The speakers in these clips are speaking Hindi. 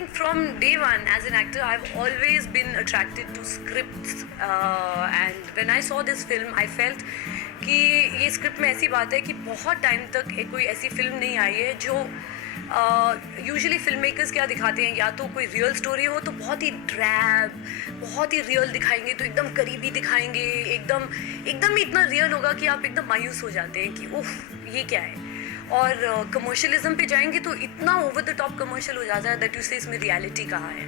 think from day one, as an actor, I've always been attracted to scripts. And when I saw this film, I felt कि ये स्क्रिप्ट में ऐसी बात है कि बहुत टाइम तक कोई ऐसी फिल्म नहीं आई है जो यूजुअली फिल्म मेकर्स क्या दिखाते हैं, या तो कोई रियल स्टोरी हो तो बहुत ही ड्रैब, बहुत ही रियल दिखाएंगे, तो एकदम करीबी दिखाएंगे, एकदम एकदम ही इतना रियल होगा कि आप एकदम मायूस हो जाते हैं कि उफ ये क्या है। और कमर्शलिज्म पे जाएंगे तो इतना ओवर द टॉप कमर्शियल हो जाता है दैट यू से इसमें रियलिटी कहाँ है।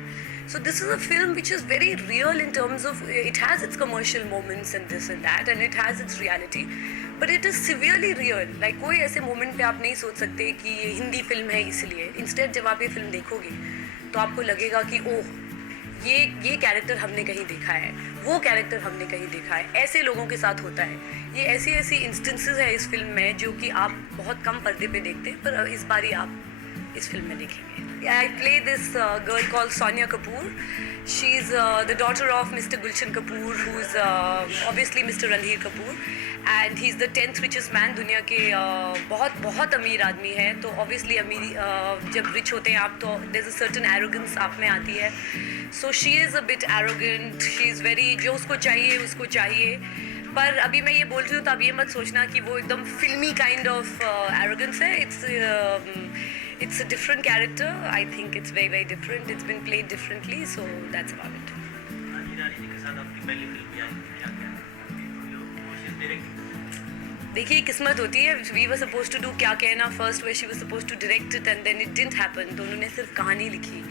So this is a film which is very real in terms of it has its commercial moments and this and that and it has its reality, but it is severely real. Like कोई ऐसे मोमेंट पे आप नहीं सोच सकते कि ये हिंदी फिल्म है इसलिए। इंस्टेड जब आप ये फिल्म देखोगे तो आपको लगेगा कि ओह ये कैरेक्टर हमने कहीं देखा है, वो कैरेक्टर हमने कहीं देखा है, ऐसे लोगों के साथ होता है। ये ऐसी ऐसी इंस्टेंसेस है इस फिल्म में जो कि आप बहुत कम पर्दे पे देखते हैं, पर इस बार ही आप इस फिल्म में देखेंगे। I play this girl call Sonia Kapoor. She is the daughter of mister Gulshan Kapoor, who is obviously mister Randhir Kapoor, and he is the 10th richest man. दुनिया के बहुत बहुत अमीर आदमी है। तो ऑब्वियसली जब रिच होते हैं आप तो there is a certain arrogance आप में आती है। So she is a bit arrogant, she is very, जो उसको चाहिए। पर अभी मैं ये बोल रही हूँ तो आप ये मत सोचना कि वो एकदम फिल्मी काइंड ऑफ एरोगेंस है। It's a different character. I think it's very very different, it's been played differently, so that's about it. देखिए किस्मत होती है। We were supposed to do क्या कहना first, way she were supposed to direct it and then it didn't happen. तो उन्होंने सिर्फ कहानी लिखी,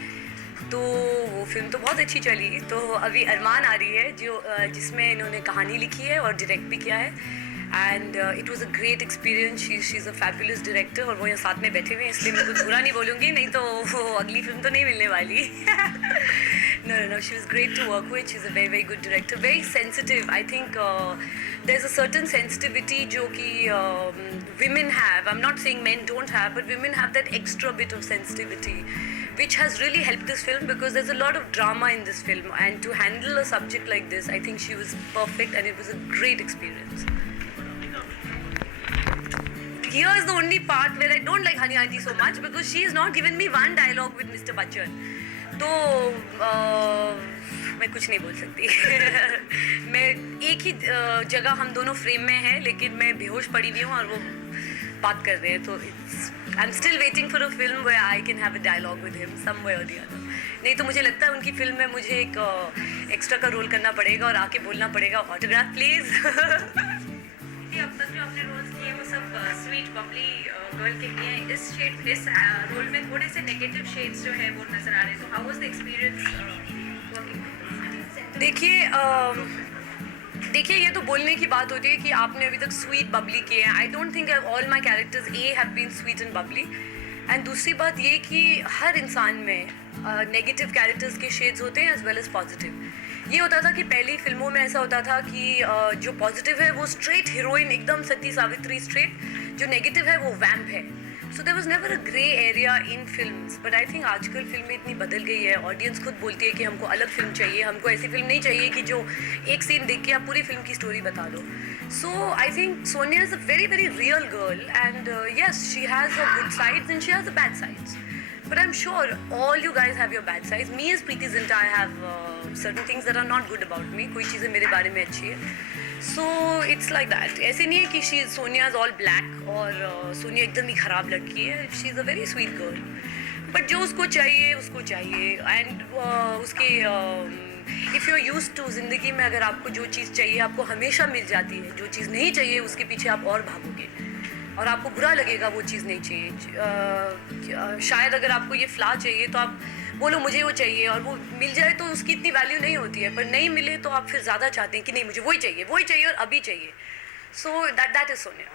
तो वो फिल्म तो बहुत अच्छी चली। तो अभी अरमान आ रही है जो जिसमें इन्होंने कहानी लिखी है और डायरेक्ट भी किया है, and it was a great experience. She is a fabulous director और वो यहाँ साथ में बैठे हुए हैं, इसलिए मैं कुछ बुरा नहीं बोलूँगी, नहीं तो वो अगली फिल्म तो नहीं मिलने वाली। No, she was great to work with. She's a very very good director, very sensitive. I think there's a certain sensitivity जो कि women have. I'm not saying men don't have, but women have that extra bit of sensitivity, which has really helped this film because there's a lot of drama in this film, and to handle a subject like this, I think she was perfect, and it was a great experience. Here's the only part where I don't like Honey Auntie so much because she has not given me one dialogue with Mr. Bachchan. तो मैं कुछ नहीं बोल सकती। मैं एक ही जगह हम दोनों फ्रेम में हैं, लेकिन मैं बेहोश पड़ी हुई हूँ और वो बात कर रहे हैं। तो I am still waiting for a film where I can have a dialogue with him some way or the other. नहीं तो मुझे लगता है उनकी फिल्म में मुझे एक एक्स्ट्रा का रोल करना पड़ेगा और आके बोलना पड़ेगा ऑटोग्राफ प्लीज़। अब तक जो आपने रोल्स किए वो सब स्वीट बबली गर्ल के लिए हैं। इस रोल में थोड़े से नेगेटिव शेड्स जो है वो नज़र आ रहे हैं। तो how was the experience working? देखिए ये तो बोलने की बात होती है कि आपने अभी तक स्वीट बबली किए हैं। I don't think all my characters have been sweet and bubbly. And दूसरी बात ये कि हर इंसान में नेगेटिव कैरेक्टर्स के शेड्स होते हैं एज वेल एज पॉजिटिव। ये होता था कि पहली फिल्मों में ऐसा होता था कि जो पॉजिटिव है वो स्ट्रेट हीरोइन, एकदम सती सावित्री स्ट्रेट, जो नेगेटिव है वो वैम्प है। So there was never a grey area in films. But I think आजकल फिल्में इतनी बदल गई है, ऑडियंस खुद बोलती है कि हमको अलग फिल्म चाहिए, हमको ऐसी फिल्म नहीं चाहिए कि जो एक सीन देख के आप पूरी फिल्म की स्टोरी बता दो। So I think Sonia is a very very real girl, and yes she has a good sides and she has a bad sides. But I'm sure all you guys have your bad sides. Me as Preity Zinta, I have certain things that are not good about me. कोई चीज़ें मेरे बारे में अच्छी है. So it's like that. ऐसे नहीं है कि Sonia is all black और Sonia एकदम ही ख़राब लड़की है. She is a very sweet girl. But जो उसको चाहिए and उसके if you're used to ज़िंदगी में अगर आपको जो चीज़ चाहिए आपको हमेशा मिल जाती है, जो चीज़ नहीं चाहिए उसके पीछे आप और भागोगे और आपको बुरा लगेगा वो चीज़ नहीं चाहिए. शायद अगर आपको ये फ्ला चाहिए तो आप बोलो मुझे वो चाहिए और वो मिल जाए तो उसकी इतनी वैल्यू नहीं होती है, पर नहीं मिले तो आप फिर ज़्यादा चाहते हैं कि नहीं मुझे वही चाहिए और अभी चाहिए. So that is Sonia.